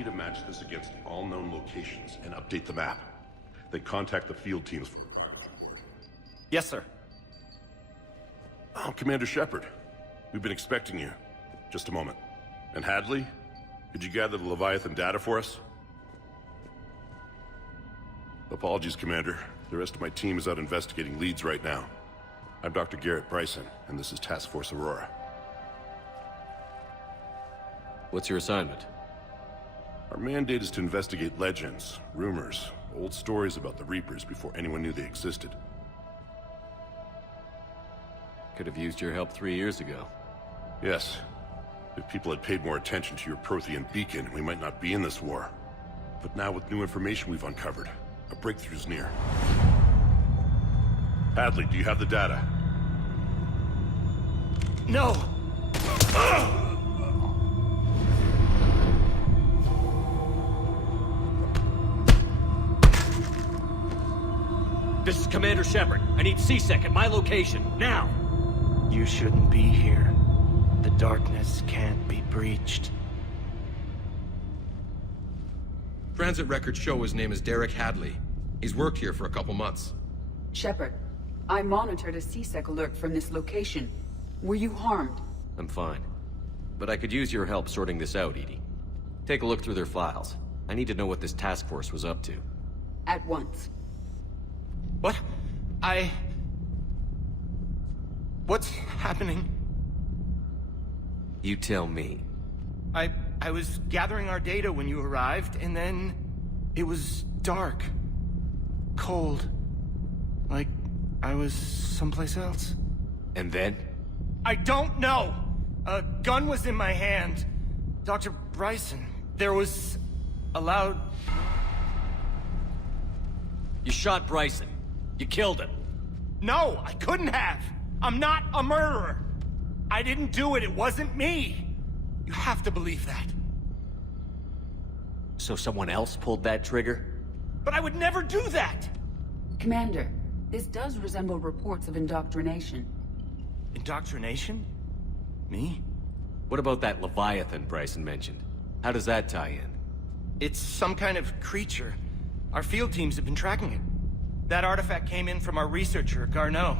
you to match this against all known locations and update the map. Then contact the field teams for progress report. Yes, sir. Oh, Commander Shepard. We've been expecting you. Just a moment. And Hadley? Could you gather the Leviathan data for us? Apologies, Commander. The rest of my team is out investigating leads right now. I'm Dr. Garrett Bryson, and this is Task Force Aurora. What's your assignment? Our mandate is to investigate legends, rumors, old stories about the Reapers before anyone knew they existed. Could have used your help 3 years ago. Yes. If people had paid more attention to your Prothean beacon, we might not be in this war. But now with new information we've uncovered, a breakthrough's near. Hadley, do you have the data? No! This is Commander Shepard. I need C-Sec at my location, now! You shouldn't be here. The darkness can't be breached. Transit records show his name is Derek Hadley. He's worked here for a couple months. Shepard, I monitored a C-Sec alert from this location. Were you harmed? I'm fine. But I could use your help sorting this out, EDI. Take a look through their files. I need to know what this task force was up to. At once. What? What's happening? You tell me. I was gathering our data when you arrived, and then it was dark. Cold. Like I was someplace else. And then? I don't know! A gun was in my hand. Dr. Bryson, there was a loud... You shot Bryson. You killed him. No, I couldn't have! I'm not a murderer! I didn't do it, it wasn't me! You have to believe that. So someone else pulled that trigger? But I would never do that! Commander, this does resemble reports of indoctrination. Indoctrination? Me? What about that Leviathan Bryson mentioned? How does that tie in? It's some kind of creature. Our field teams have been tracking it. That artifact came in from our researcher, Garneau.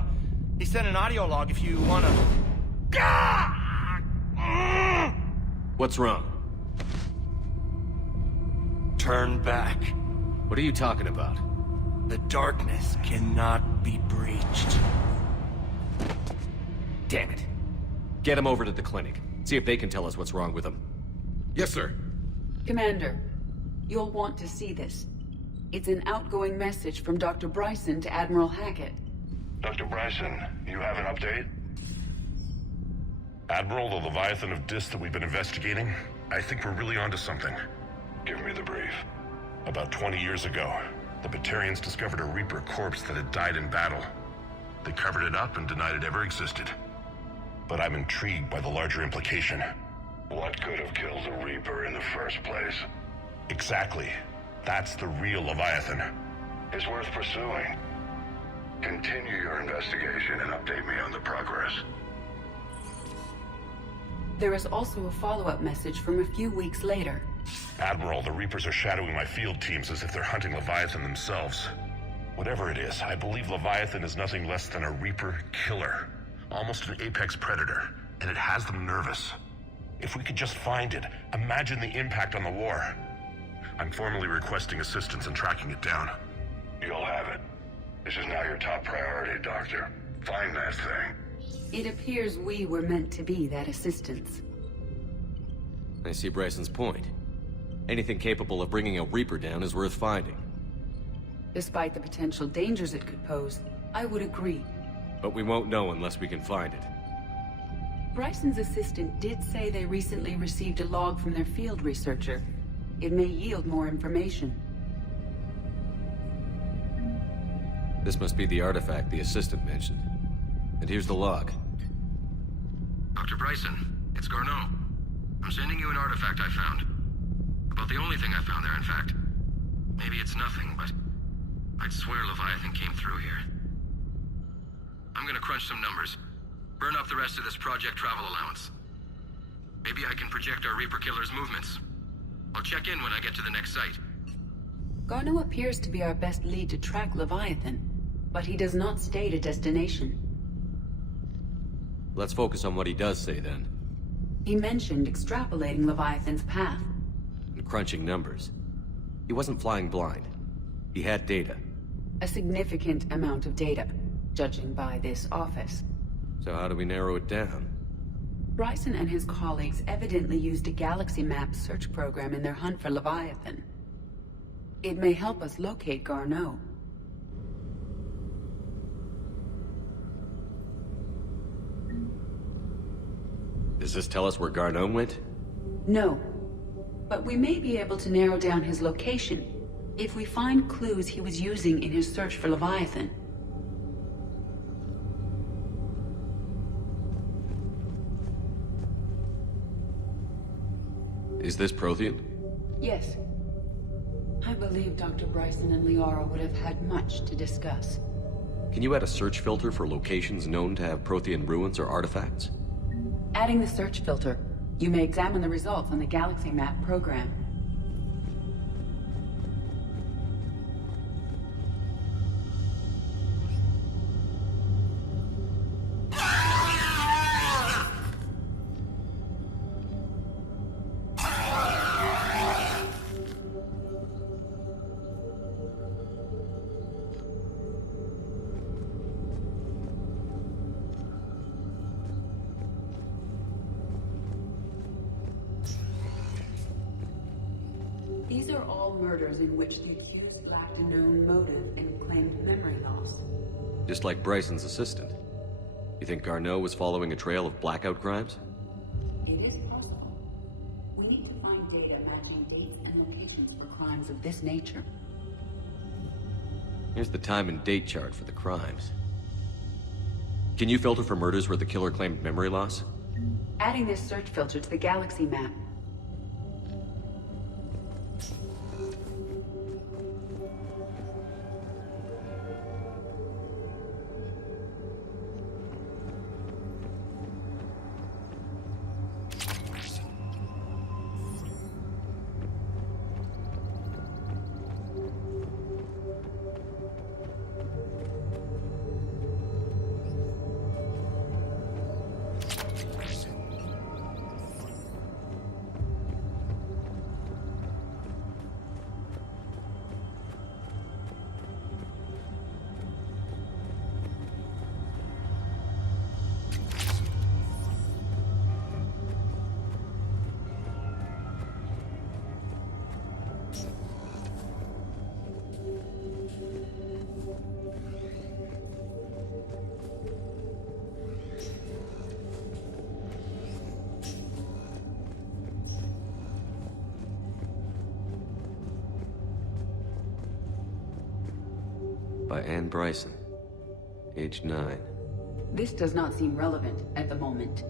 He sent an audio log if you wanna... What's wrong? Turn back. What are you talking about? The darkness cannot be breached. Damn it. Get him over to the clinic. See if they can tell us what's wrong with him. Yes, sir. Commander, you'll want to see this. It's an outgoing message from Dr. Bryson to Admiral Hackett. Dr. Bryson, you have an update? Admiral, the Leviathan of Dis that we've been investigating, I think we're really onto something. Give me the brief. About 20 years ago, the Batarians discovered a Reaper corpse that had died in battle. They covered it up and denied it ever existed. But I'm intrigued by the larger implication. What could have killed the Reaper in the first place? Exactly. That's the real Leviathan. It's worth pursuing. Continue your investigation and update me on the progress. There is also a follow-up message from a few weeks later. Admiral, the Reapers are shadowing my field teams as if they're hunting Leviathan themselves. Whatever it is, I believe Leviathan is nothing less than a Reaper killer. Almost an apex predator, and it has them nervous. If we could just find it, imagine the impact on the war. I'm formally requesting assistance in tracking it down. You'll have it. This is now your top priority, Doctor. Find that thing. It appears we were meant to be that assistance. I see Bryson's point. Anything capable of bringing a Reaper down is worth finding. Despite the potential dangers it could pose, I would agree. But we won't know unless we can find it. Bryson's assistant did say they recently received a log from their field researcher. It may yield more information. This must be the artifact the assistant mentioned. And here's the log. Dr. Bryson, it's Garneau. I'm sending you an artifact I found. About the only thing I found there, in fact. Maybe it's nothing, but I'd swear Leviathan came through here. I'm gonna crunch some numbers. Burn up the rest of this project travel allowance. Maybe I can project our Reaper killer's movements. I'll check in when I get to the next site. Garneau appears to be our best lead to track Leviathan, but he does not state a destination. Let's focus on what he does say then. He mentioned extrapolating Leviathan's path. And crunching numbers. He wasn't flying blind. He had data. A significant amount of data, judging by this office. So how do we narrow it down? Bryson and his colleagues evidently used a galaxy map search program in their hunt for Leviathan. It may help us locate Garneau. Does this tell us where Garneau went? No. But we may be able to narrow down his location if we find clues he was using in his search for Leviathan. Is this Prothean? Yes. I believe Dr. Bryson and Liara would have had much to discuss. Can you add a search filter for locations known to have Prothean ruins or artifacts? Adding the search filter, you may examine the results on the galaxy map program. These are all murders in which the accused lacked a known motive and claimed memory loss. Just like Bryson's assistant. You think Garneau was following a trail of blackout crimes? It is possible. We need to find data matching dates and locations for crimes of this nature. Here's the time and date chart for the crimes. Can you filter for murders where the killer claimed memory loss? Adding this search filter to the galaxy map. By Anne Bryson, age 9. This does not seem relevant at the moment.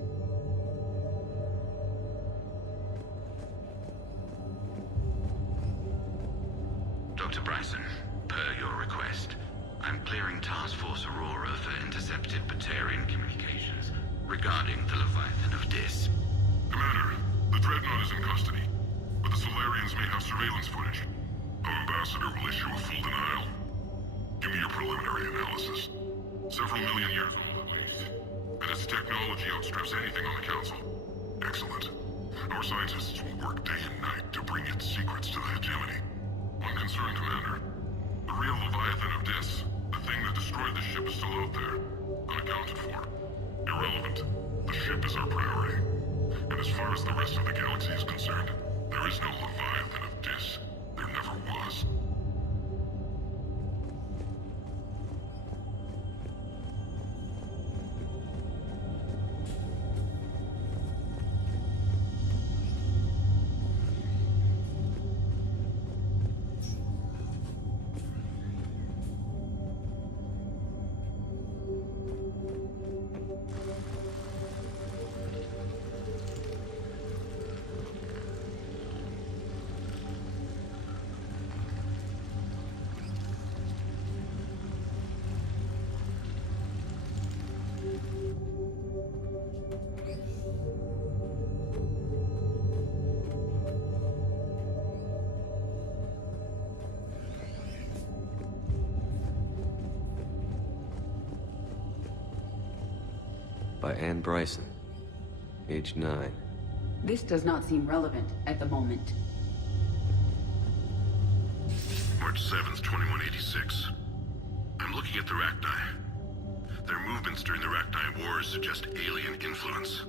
Dr. Bryson, per your request, I'm clearing Task Force Aurora for intercepted Batarian communications regarding the Leviathan of Dis. Commander, the Dreadnought is in custody, but the Solarians may have surveillance footage. Our ambassador will issue a full denial. Give me your preliminary analysis. Several million years old at least. And its technology outstrips anything on the Council. Excellent. Our scientists will work day and night to bring its secrets to the hegemony. One concern, Commander. The real Leviathan of Dis, the thing that destroyed the ship, is still out there. Unaccounted for. Irrelevant. The ship is our priority. And as far as the rest of the galaxy is concerned, there is no Leviathan of Dis. There never was. By Anne Bryson. Age 9. This does not seem relevant at the moment. March 7th, 2186. I'm looking at the Rachni. Their movements during the Rachni Wars suggest alien influence.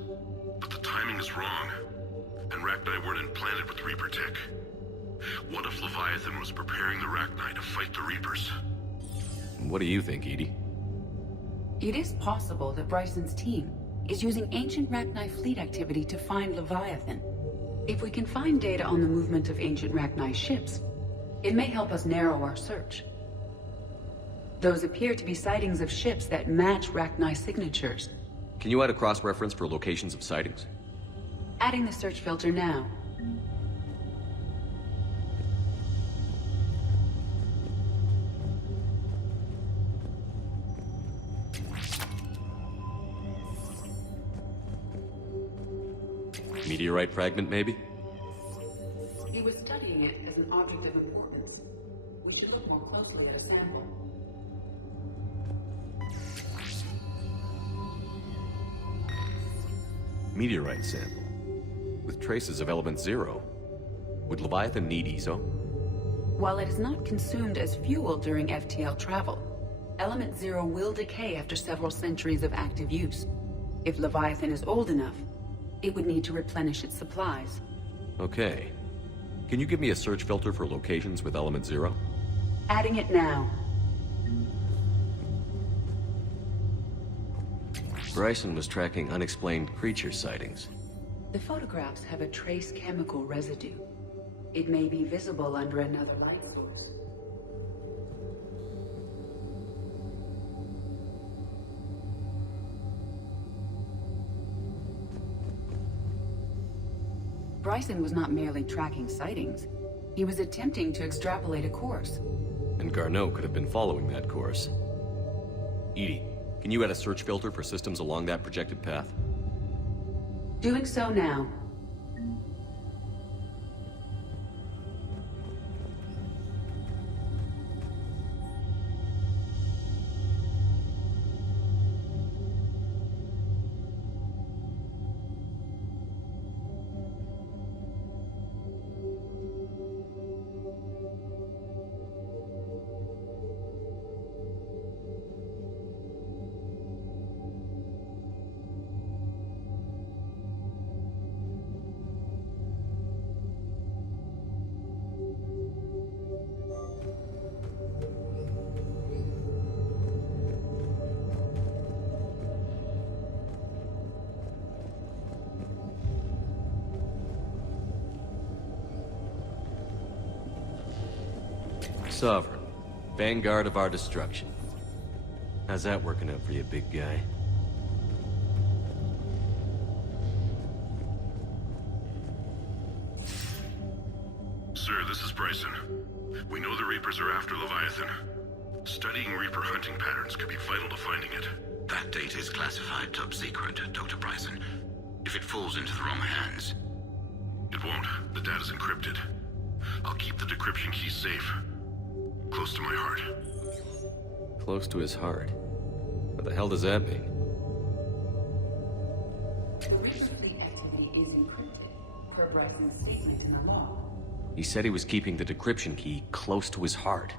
But the timing is wrong, and Rachni weren't implanted with Reaper tech. What if Leviathan was preparing the Rachni to fight the Reapers? What do you think, Edie? It is possible that Bryson's team is using ancient Rachni fleet activity to find Leviathan. If we can find data on the movement of ancient Rachni ships, it may help us narrow our search. Those appear to be sightings of ships that match Rachni signatures. Can you add a cross-reference for locations of sightings? Adding the search filter now. Meteorite fragment, maybe? He was studying it as an object of importance. We should look more closely at a sample. Meteorite sample. With traces of element 0. Would Leviathan need ESO? While it is not consumed as fuel during FTL travel, element 0 will decay after several centuries of active use. If Leviathan is old enough, it would need to replenish its supplies. Okay. Can you give me a search filter for locations with element 0? Adding it now. Bryson was tracking unexplained creature sightings. The photographs have a trace chemical residue. It may be visible under another light source. Bryson was not merely tracking sightings. He was attempting to extrapolate a course. And Garneau could have been following that course. Edie, can you add a search filter for systems along that projected path? Doing so now. Sovereign. Vanguard of our destruction. How's that working out for you, big guy? Sir, this is Bryson. We know the Reapers are after Leviathan. Studying Reaper hunting patterns could be vital to finding it. That data is classified top secret, Dr. Bryson. If it falls into the wrong hands... It won't. The data's encrypted. I'll keep the decryption key safe. Close to my heart. Close to his heart. What the hell does that mean? The Reaper fleet activity is encrypted, per Bryson's statement in the law. He said he was keeping the decryption key close to his heart.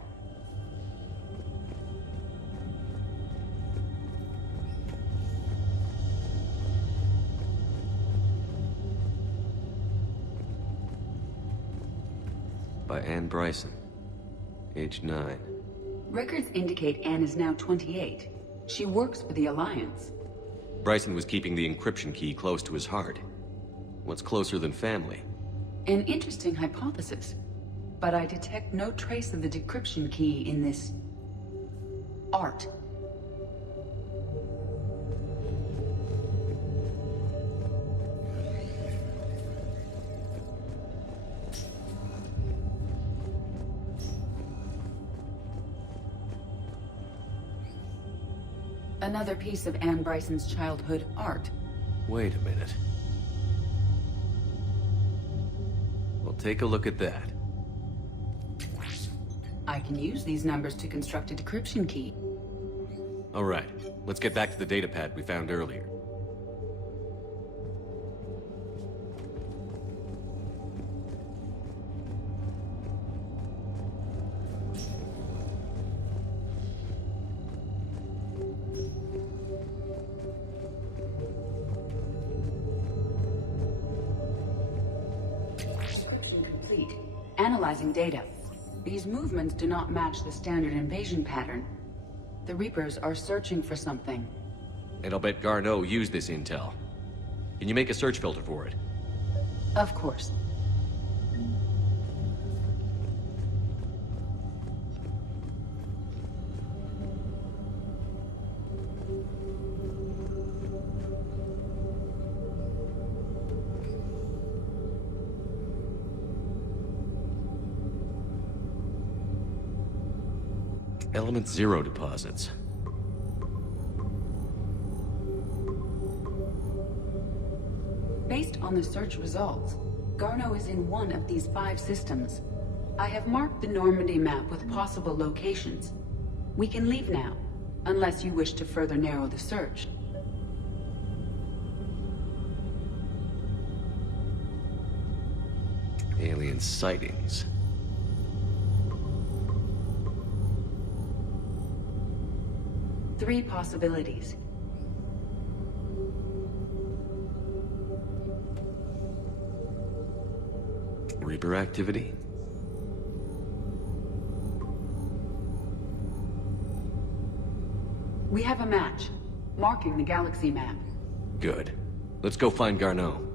By Anne Bryson. Age 9. Records indicate Anne is now 28. She works for the Alliance. Bryson was keeping the encryption key close to his heart. What's closer than family? An interesting hypothesis, but I detect no trace of the decryption key in this... art. Another piece of Anne Bryson's childhood art. Wait a minute. Well, take a look at that. I can use these numbers to construct a decryption key. All right, let's get back to the datapad we found earlier. Analyzing data. These movements do not match the standard invasion pattern. The Reapers are searching for something. And I'll bet Garneau used this intel. Can you make a search filter for it? Of course. Element Zero deposits. Based on the search results, Garneau is in one of these 5 systems. I have marked the Normandy map with possible locations. We can leave now, unless you wish to further narrow the search. Alien sightings. Three possibilities. Reaper activity? We have a match, marking the galaxy map. Good. Let's go find Garneau.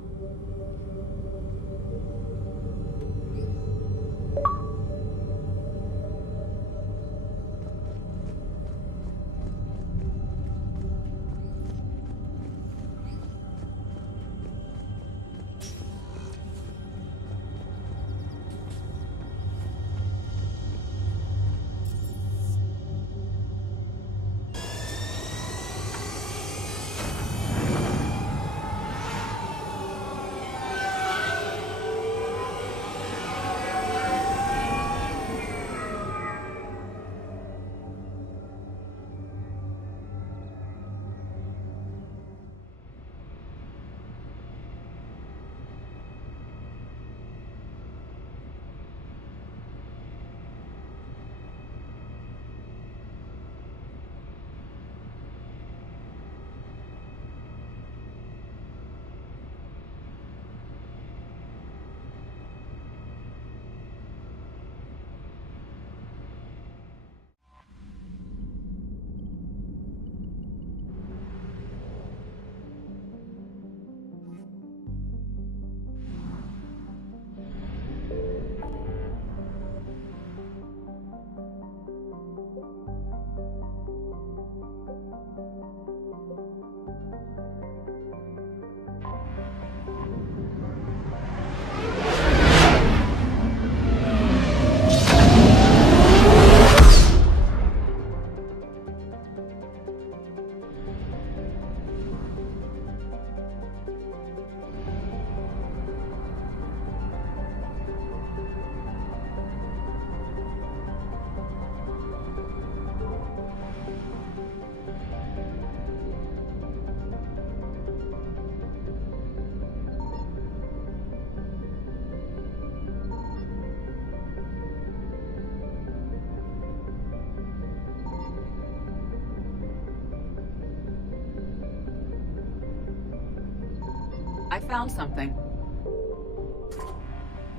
I found something.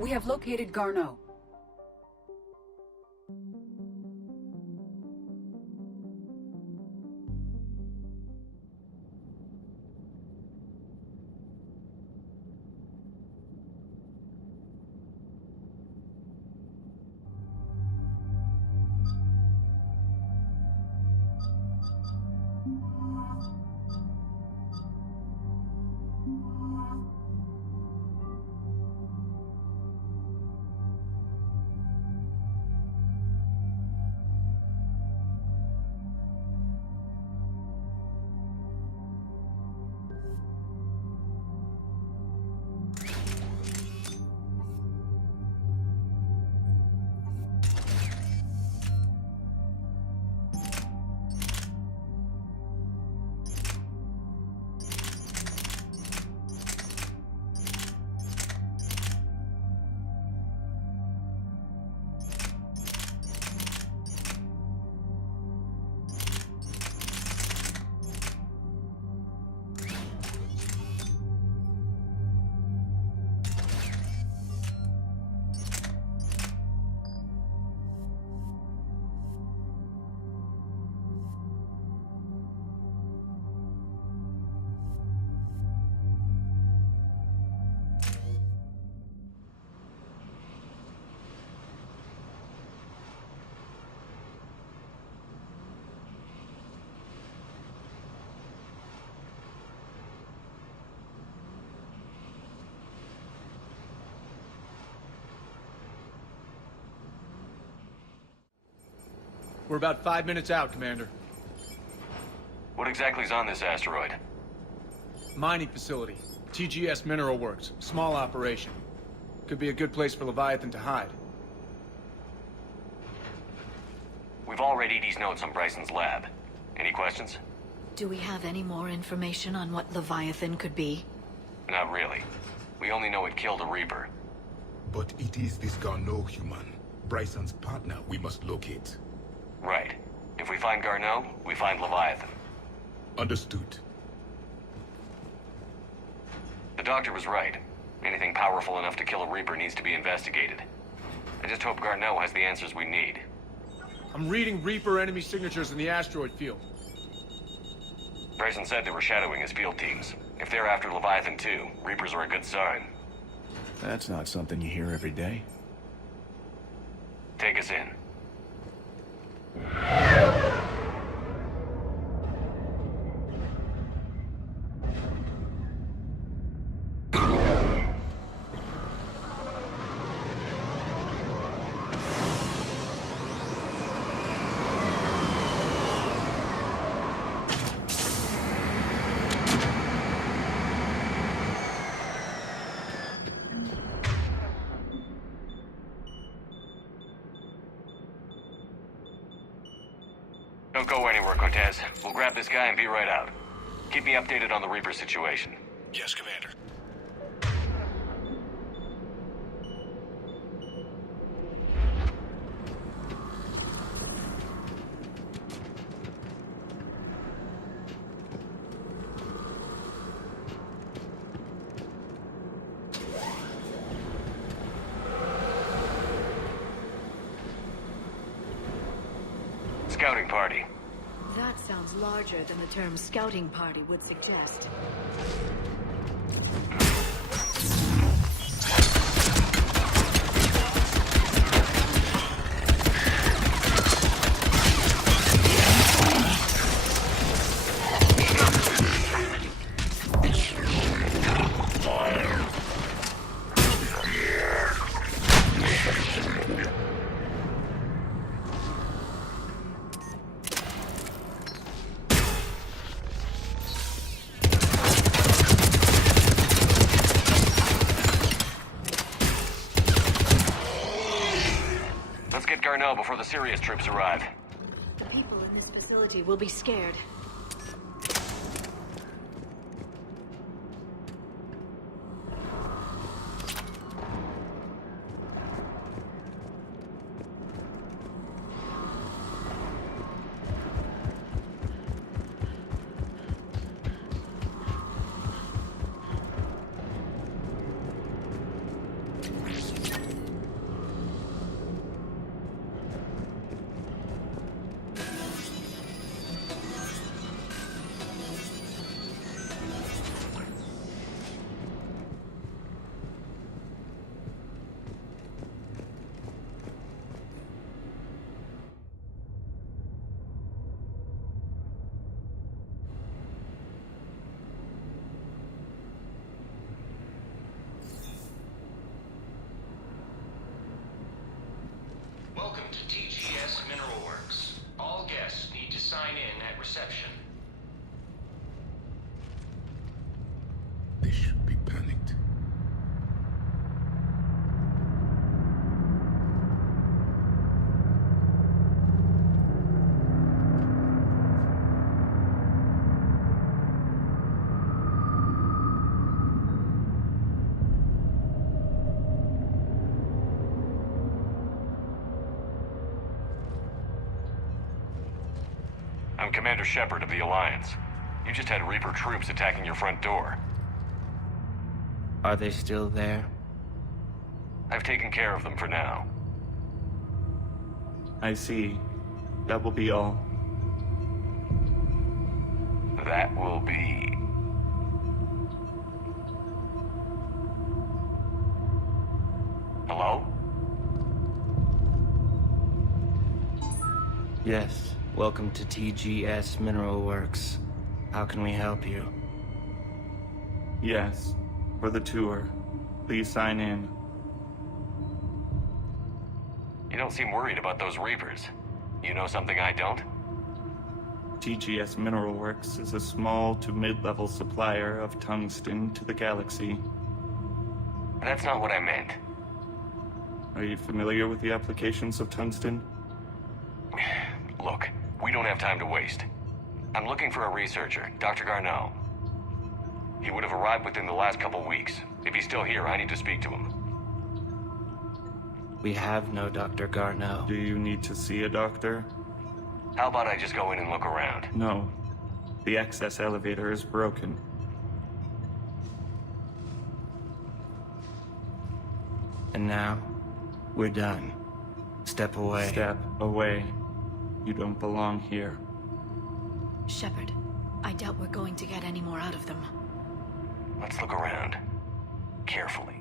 We have located Garneau. We're about 5 minutes out, Commander. What exactly is on this asteroid? Mining facility. TGS Mineral Works. Small operation. Could be a good place for Leviathan to hide. We've all read Edie's notes on Bryson's lab. Any questions? Do we have any more information on what Leviathan could be? Not really. We only know it killed a Reaper. But it is this Garneau human, Bryson's partner, we must locate. Right. If we find Garneau, we find Leviathan. Understood. The doctor was right. Anything powerful enough to kill a Reaper needs to be investigated. I just hope Garneau has the answers we need. I'm reading Reaper enemy signatures in the asteroid field. Bryson said they were shadowing his field teams. If they're after Leviathan too, Reapers are a good sign. That's not something you hear every day. Take us in. Don't go anywhere, Cortez. We'll grab this guy and be right out. Keep me updated on the Reaper situation. Yes, Commander. Scouting party. That sounds larger than the term scouting party would suggest. Let's get Garneau before the serious troops arrive. The people in this facility will be scared. Welcome to TGS Mineral Works. All guests need to sign in at reception. They should be panicked. I'm Commander Shepard of the Alliance. You just had Reaper troops attacking your front door. Are they still there? I've taken care of them for now. I see. That will be all. That will be... Hello? Yes. Welcome to TGS Mineral Works. How can we help you? Yes. For the tour. Please sign in. You don't seem worried about those Reapers. You know something I don't? TGS Mineral Works is a small to mid-level supplier of tungsten to the galaxy. That's not what I meant. Are you familiar with the applications of tungsten? Look, we don't have time to waste. I'm looking for a researcher, Dr. Garneau. He would have arrived within the last couple weeks. If he's still here, I need to speak to him. We have no Dr. Garneau. Do you need to see a doctor? How about I just go in and look around? No. The access elevator is broken. And now, we're done. Step away. Step away. You don't belong here. Shepard, I doubt we're going to get any more out of them. Let's look around. Carefully.